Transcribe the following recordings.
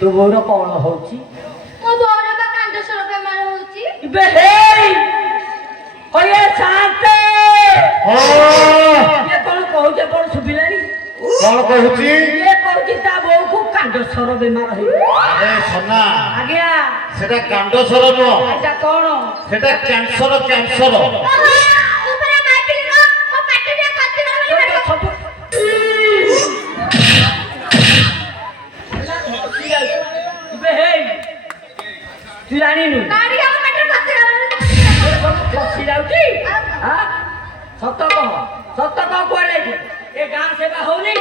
तो बोर कौन होची ओ बोर का कांड सर बेमार होची बे हे ओए शांते हां ये कौन कहूचे कौन सुबिलानी कौन कहूची ये कहूची ता बो को कांड सर बेमार है अरे सोना आज्ञा सेटा कांड सर नो एटा कौन सेटा कैंसर कैंसर ऊपर माइपिल रो ओ पाटे दे खाती वाला सब बे हे तू जानी नु गाड़ी का पाटे खाती वाला खसी जाउची हां सत्य कह कोड़े ए गांव सेवा होनी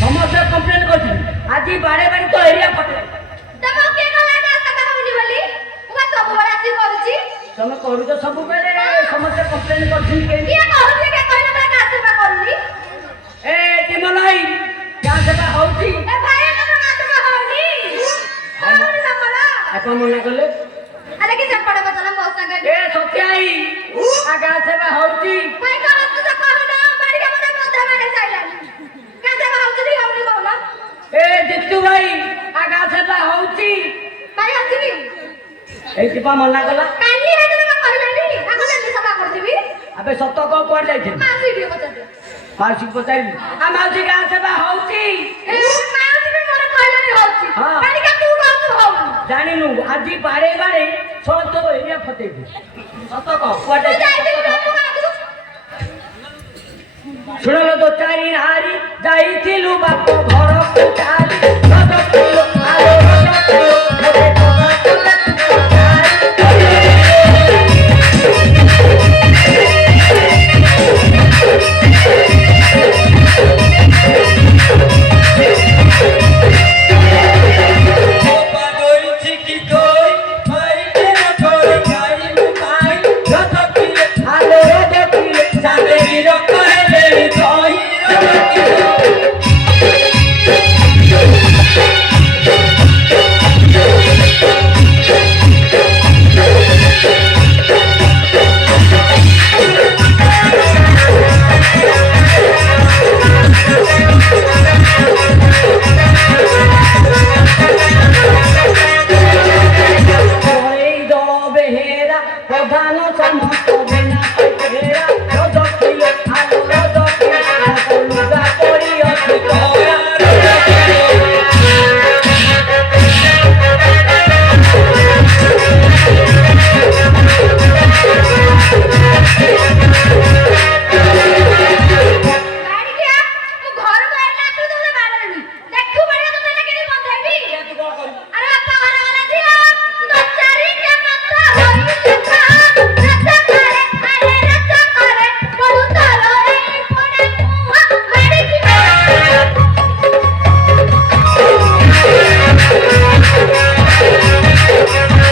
समस्या कंप्लेन करछी आज बारे बारे तो एरिया पटे तब के कहला ना सका होनी बोली वो सब बड़ा सी करूची तमे करू तो सब बेले समस्या कंप्लेन करछी के ये कहूची के कहला ना का सेवा करूनी ए टिमलाई गांव सेवा होची ए भाई का का सेवा होनी होनी ना मला अपन मना करले अरे के चपड़ बतला मौसा के ए सत्याई आ गांव सेवा होची भाई का तू से कहना बाड़ी के मने मोधा मारे साइलन का सेवा होची होनी कहला ए जितू भाई आ गांव सेवा होची भाई हसी ए टिपा मना करला काली है तो मैं कहलानी आको जल्दी सभा कर देबी अबे सत्य कह कोड़ जाइछे मासी भी बता दे मासी बताई आ मासी गांव सेवा होची ए मासी भी मोर कहलानी होची हाँ। बाड़ी का तू कहू तू हो जानी नु आज बारे बारे सब तो एरिया फटेबी सत्य कह कोड़ तू जाइछे जाई শুনলো তো চারি হারি যাইছিলু বাপ ঘর চারি